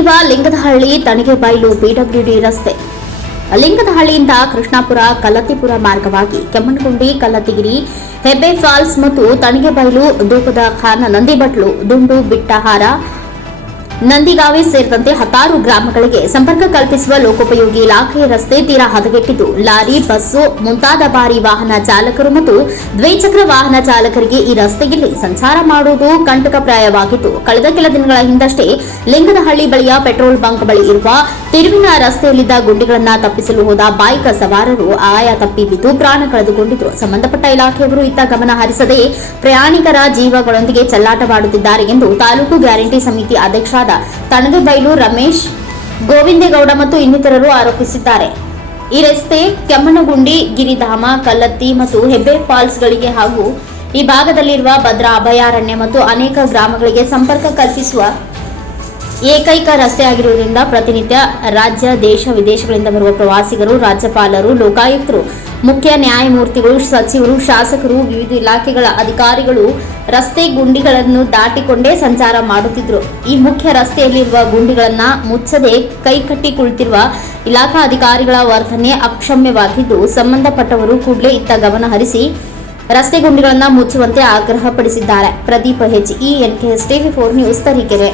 ಭಾಗದಲ್ಲಿರುವ ಲಿಂಗದಹಳ್ಳಿ ತಣಿಗೆಬೈಲು ಪಿಡಬ್ಲ್ಯೂಡಿ ರಸ್ತೆ ಲಿಂಗದಹಳ್ಳಿಯಿಂದ ಕೃಷ್ಣಾಪುರ ಕಲ್ಲತ್ತಿಪುರ ಮಾರ್ಗವಾಗಿ ಕೆಮ್ಮಣ್ಣಗುಂಡಿ ಕಲ್ಲತ್ತಿಗಿರಿ ಹೆಬ್ಬೆ ಫಾಲ್ಸ್ ಮತ್ತು ತಣಿಗೆಬೈಲು ದೂಪದ ಖಾನ ನಂದಿಬಟ್ಲು ದುಂಡು ಬಿಟ್ಟಹಾರ ನಂದಿಗಾವಿ ಸೇರಿದಂತೆ 16 ಗ್ರಾಮಗಳಿಗೆ ಸಂಪರ್ಕ ಕಲ್ಪಿಸುವ ಲೋಕೋಪಯೋಗಿ ಇಲಾಖೆ ರಸ್ತೆ ತೀರಾ ಹದಗೆಟ್ಟಿದ್ದು ಲಾರಿ ಬಸ್ಸು ಮುಂತಾದ ಭಾರಿ ವಾಹನ ಚಾಲಕರು ಮತ್ತು ದ್ವಿಚಕ್ರ ವಾಹನ ಚಾಲಕರಿಗೆ ಈ ರಸ್ತೆಯಲ್ಲಿ ಸಂಚಾರ ಮಾಡುವುದು ಕಂಟಕಪ್ರಾಯವಾಗಿದ್ದು ಕಳೆದ ಕೆಲ ದಿನಗಳ ಹಿಂದಷ್ಟೇ ಲಿಂಗದಹಳ್ಳಿ ಬಳಿಯ ಪೆಟ್ರೋಲ್ ಬಂಕ್ ಬಳಿ ಇರುವ ತಿರುವಿನ ರಸ್ತೆಯಲ್ಲಿದ್ದ ಗುಂಡಿಗಳನ್ನು ತಪ್ಪಿಸಲು ಹೋದ ಬೈಕ್ ಸವಾರರು ಆಯ ತಪ್ಪಿ ಬಿದ್ದು ಪ್ರಾಣ ಕಳೆದುಕೊಂಡಿದ್ದು ಸಂಬಂಧಪಟ್ಟ ಇಲಾಖೆಯವರು ಇತ್ತ ಗಮನ ಹರಿಸದೆ ಪ್ರಯಾಣಿಕರ ಜೀವಗಳೊಂದಿಗೆ ಚೆಲ್ಲಾಟವಾಡುತ್ತಿದ್ದಾರೆ ಎಂದು ತಾಲೂಕು ಗ್ಯಾರಂಟಿ ಸಮಿತಿ ಅಧ್ಯಕ್ಷರಾದ ತಣಿಗೆಬೈಲು ರಮೇಶ್ ಗೋವಿಂದೇಗೌಡ ಮತ್ತು ಇನ್ನಿತರರು ಆರೋಪಿಸಿದ್ದಾರೆ. ಈ ರಸ್ತೆ ಕೆಮ್ಮಣ್ಣಗುಂಡಿ ಗಿರಿಧಾಮ ಕಲ್ಲತ್ತಿ ಮತ್ತು ಹೆಬ್ಬೆ ಫಾಲ್ಸ್ಗಳಿಗೆ ಹಾಗೂ ಈ ಭಾಗದಲ್ಲಿರುವ ಭದ್ರಾ ಅಭಯಾರಣ್ಯ ಮತ್ತು ಅನೇಕ ಗ್ರಾಮಗಳಿಗೆ ಸಂಪರ್ಕ ಕಲ್ಪಿಸುವ ಏಕೈಕ ರಸ್ತೆಯಾಗಿರುವುದರಿಂದ ಪ್ರತಿನಿತ್ಯ ರಾಜ್ಯ ದೇಶ ವಿದೇಶಗಳಿಂದ ಬರುವ ಪ್ರವಾಸಿಗರು ರಾಜ್ಯಪಾಲರು ಲೋಕಾಯುಕ್ತರು ಮುಖ್ಯ ನ್ಯಾಯಮೂರ್ತಿಗಳು ಸಚಿವರು ಶಾಸಕರು ವಿವಿಧ ಇಲಾಖೆಗಳ ಅಧಿಕಾರಿಗಳು ರಸ್ತೆ ಗುಂಡಿಗಳನ್ನು ದಾಟಿಕೊಂಡೇ ಸಂಚಾರ ಮಾಡುತ್ತಿದ್ದರು. ಈ ಮುಖ್ಯ ರಸ್ತೆಯಲ್ಲಿರುವ ಗುಂಡಿಗಳನ್ನು ಮುಚ್ಚದೆ ಕೈಕಟ್ಟಿ ಕುಳಿತಿರುವ ಇಲಾಖಾ ಅಧಿಕಾರಿಗಳ ವರ್ತನೆ ಅಕ್ಷಮ್ಯವಾಗಿದ್ದು ಸಂಬಂಧಪಟ್ಟವರು ಕೂಡಲೇ ಇತ್ತ ಗಮನ ಹರಿಸಿ ರಸ್ತೆ ಗುಂಡಿಗಳನ್ನು ಮುಚ್ಚುವಂತೆ ಆಗ್ರಹಪಡಿಸಿದ್ದಾರೆ. Pradeep HE NKS TV4 news Tarikere.